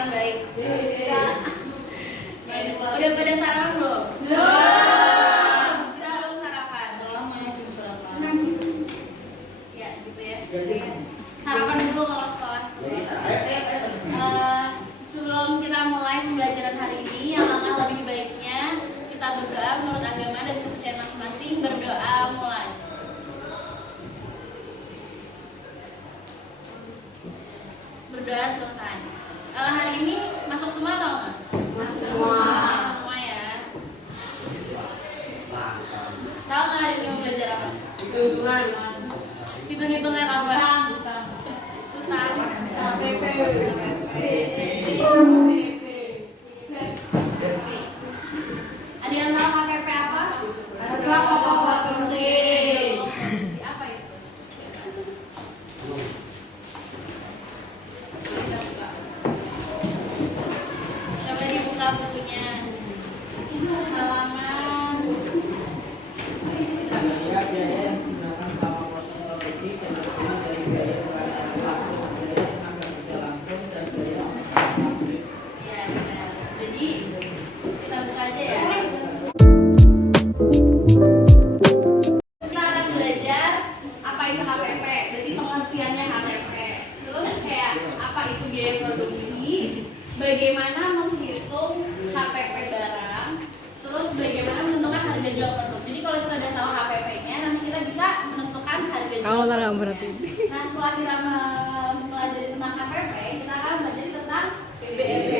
Beneran baik. Udah pada sarapan belum? Kita belum sarapan. Belum sarapan. Ya, gitu ya. Sarapan dulu kalau setelah. Sebelum kita mulai pembelajaran hari ini, alangkah lebih baiknya kita berdoa menurut agama dan kepercayaan masing-masing. Berdoa mulai. Berdoa selesai. Hari ini masuk semua atau enggak? Masuk semua ya. Tahu nggak hari ini mau belajar apa? Hitung-hitungan. Hitung-hitungan apa? Utang. KPP. Ada yang tahu KPP apa? Harga pokok produksi. Apa itu? Coba dibuka bukunya. Halaman. Ya, benar. Jadi kita buka aja ya. Kita akan belajar apa itu HPP. Berarti pengertiannya HPP. Terus kayak apa itu biaya produksi, bagaimana menghitung HPP barang, terus bagaimana menentukan harga jual produk. Jadi kalau kita udah tahu HPP-nya, nanti kita bisa menentukan harga jual produk. Nah, setelah kita mempelajari tentang HPP, kita akan belajar tentang BEP.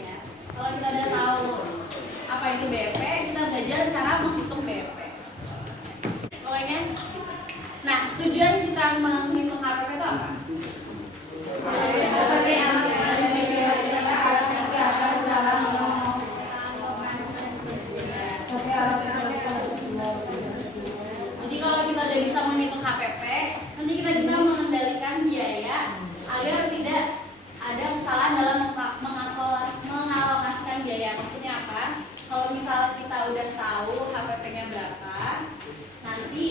Ya. Kalau kita udah tahu apa itu BEP, kita belajar cara menghitung BEP. Pokoknya, nah tujuan kita menghitung HPP itu apa? Jadi kalau kita udah bisa menghitung HPP, nanti kita bisa mengendalikan biaya agar tidak ada kesalahan dalam mengalokasikan biaya. Maksudnya apa? Kalau misal kita udah tahu HPP-nya berapa, nanti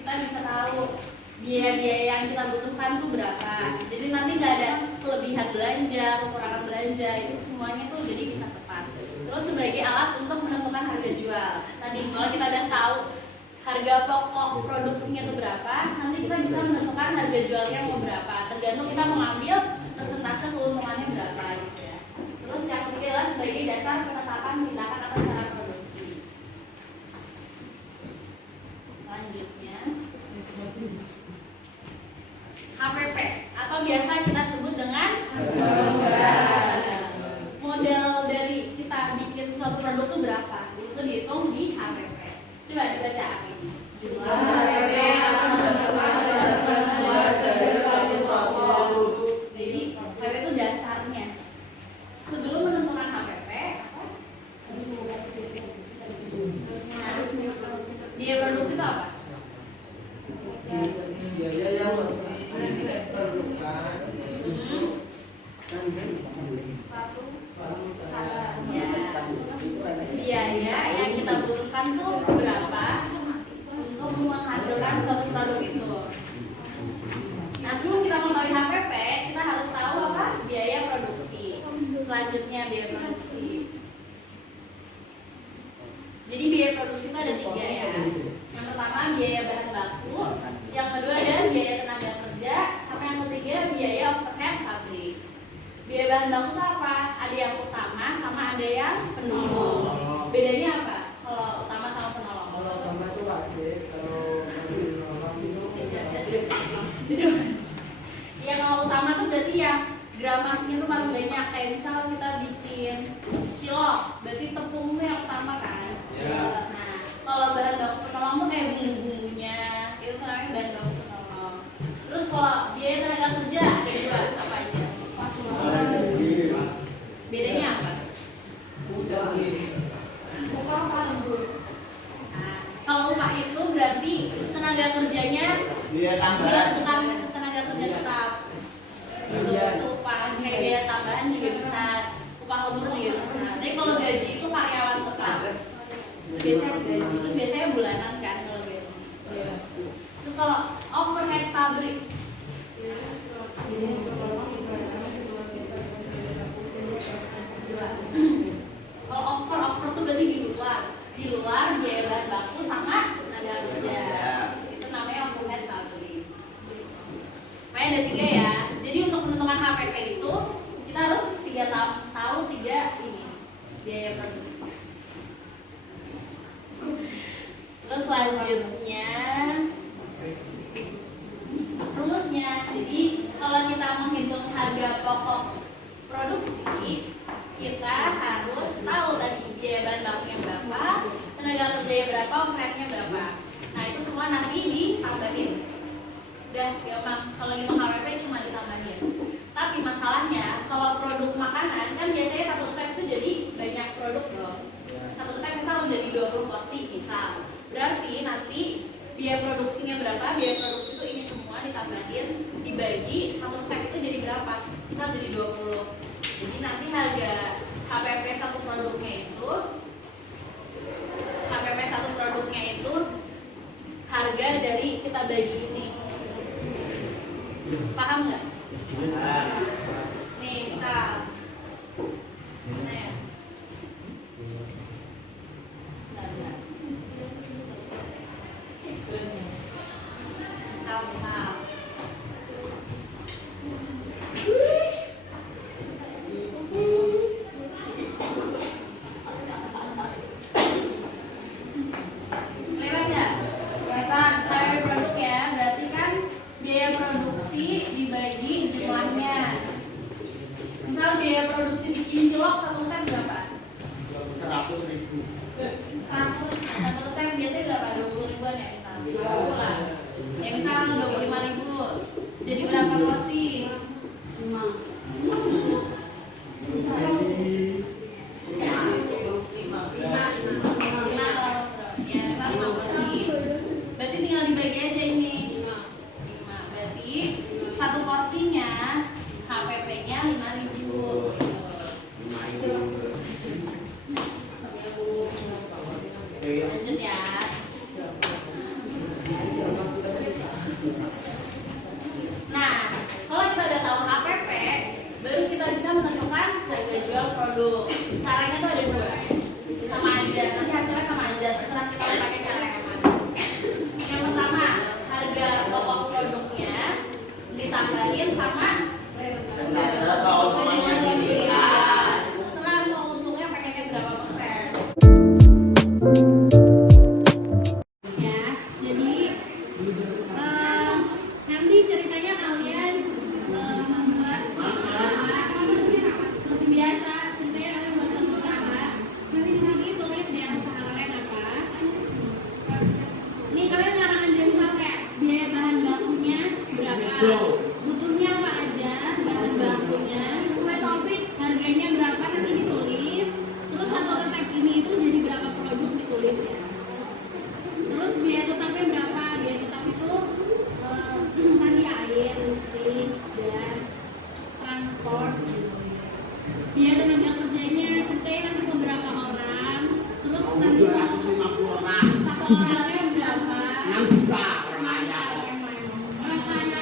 kita bisa tahu biaya-biaya yang kita butuhkan tuh berapa. Jadi nanti nggak ada kelebihan belanja, kekurangan belanja, itu semuanya tuh jadi bisa tepat. Terus sebagai alat untuk menentukan harga jual. Tadi kalau kita udah tahu harga pokok produksinya itu berapa, nanti kita bisa menentukan harga jualnya mau berapa. Tergantung kita mau ambil persentase keuntungannya berapa gitu ya. Terus yang ketiga adalah sebagai dasar penetapan tindakan atau cara produksi. Selanjutnya HPP atau biasa kita sebut dengan modal dari kita bikin suatu produk itu berapa, itu dihitung di HPP. Coba dibaca. Jadi HPP itu dasarnya. Sebelum menentukan HPP, nah, biaya produksi itu apa? Biaya yang diperlukan biaya yang kita butuhkan tuh berapa untuk menghasilkan suatu produk itu. Nah, sebelum kita mengetahui HPP, kita harus tahu apa? Biaya produksi. Selanjutnya biaya produksi. Jadi biaya produksi itu ada 3 ya. Yang pertama biaya bahan baku, yang kedua adalah biaya tenaga kerja, sama yang ketiga biaya overhead pabrik. Biaya bahan baku itu apa? Ada yang utama sama ada yang penolong. Bedanya apa? Kalau utama sama penolong? kalau utama itu wajib, kalau penolong itu Ya kalau utama tuh berarti ya gramasnya tuh paling banyak. Kayak misal kita bikin cilok, berarti tepung tuh yang utama kan? Nah, kalau bahan baku penolong tuh kayak bumbu-bumbunya, itu namanya bahan baku penolong. Terus kalau biaya tenaga kerja ada 2, apa aja? Bedanya apa? Nah, kalau upah itu berarti tenaga kerjanya bukan tenaga kerja tetap. Itu upah kayak biaya tambahan juga bisa, upah lembur juga bisa. Tapi kalau gaji itu karyawan tetap. Itu biasanya gaji, terus biasanya bulanan kan kalau gaji. Terus kalau overhead pabrik biaya produksi. Terus selanjutnya rumusnya. Jadi kalau kita menghitung harga pokok produksi, kita harus tahu tadi biaya bahan bakunya berapa, tenaga kerjanya berapa, overheadnya berapa. Nah itu semua nanti ditambahin. Udah gampang. Kalau ngitung HPP cuma ditambahin. Tapi masalahnya kalau produk makanan kan biasanya satu resep itu jadi banyak produk dong. Satu resep misal menjadi 20 porsi misal. Berarti nanti biaya produksinya berapa? Biaya produksi itu ini semua ditambahin, dibagi satu resep itu jadi berapa? Kita jadi 20. Jadi nanti harga HPP satu produknya itu harga dari kita bagi ini. Paham nggak? Nih misal mana ya? Misal lewat ya? Kelihatan harga produk ya, berarti kan biaya produksi dibagi jumlahnya. Misal biaya produksi bikin cilok satu resep berapa? 100.000. 100 resep biasanya berapa? 20 ribuan ya misal. 20 lah. Ya misal 25.000. Jadi berapa porsi? 5. Berarti tinggal dibagi aja ini 5. Berarti satu porsinya HPP-nya 5.000. Lanjut ya. Nah, kalau kita udah tahu HPP, baru kita bisa menentukan harga jual produk. Caranya tuh ada dua, sama aja. Nanti hasilnya sama aja. Terserah kita mau pakai cara yang mana. Yang pertama, harga pokok produknya ditambahin sama terserah mau untungnya pakainya berapa persen. Ya, jadi nanti ceritanya kalian membuat seperti biasa. Ceritanya kalian buat satu utama. Nanti di sini tulis ya usaha kalian apa. Ini kalian ngarang aja misal kayak biaya bahan bakunya berapa, butuhnya apa aja, bahan bakunya, kue topik harganya berapa nanti ditulis. Terus satu resep ini itu jadi berapa produk ditulis ya. Terus biaya tetapnya berapa? Biaya tetap itu tadi air, listrik, gas, transport. Biaya tenaga kerjanya ceritanya nanti ke berapa orang. Terus nanti satu orangnya berapa? 6 juta orang kaya. Orang kaya.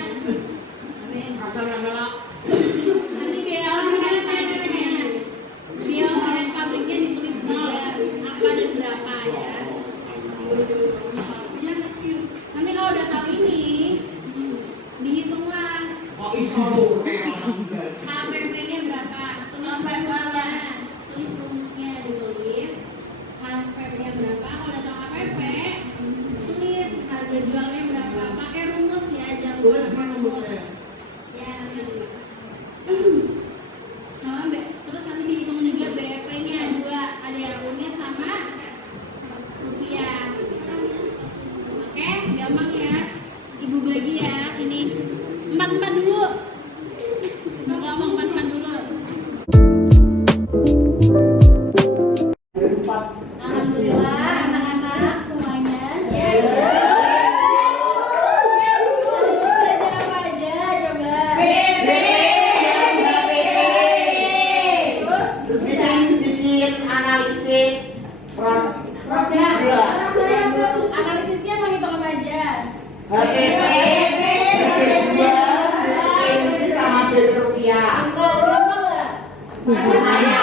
Asal nggak Nanti biaya orang kaya tanya. Biaya orang pabriknya ditulis juga apa dan berapa ya. Ya, nanti kalau udah tahu ini, dihitunglah kok iso HPP-nya berapa. Tulis rumusnya, ditulis HPP-nya berapa. Kalau udah tahu HPP, tulis harga jualnya berapa. Pakai rumus ya, jangan lupa pakai rumus. Ya, nanti. Terus nanti dihitung juga BEP-nya dua, ada yang unit sama rupiah. Oke, gampang ya. Ibu bagi ya, ini 4 dulu. Nggak ngomong 4 dulu. Alhamdulillah, anak-anak semuanya. Ya. Belajar apa aja coba? Terus bikin analisis produk. Analisisnya mau hitung apa aja? HPP, sama rupiah. Gampang nggak?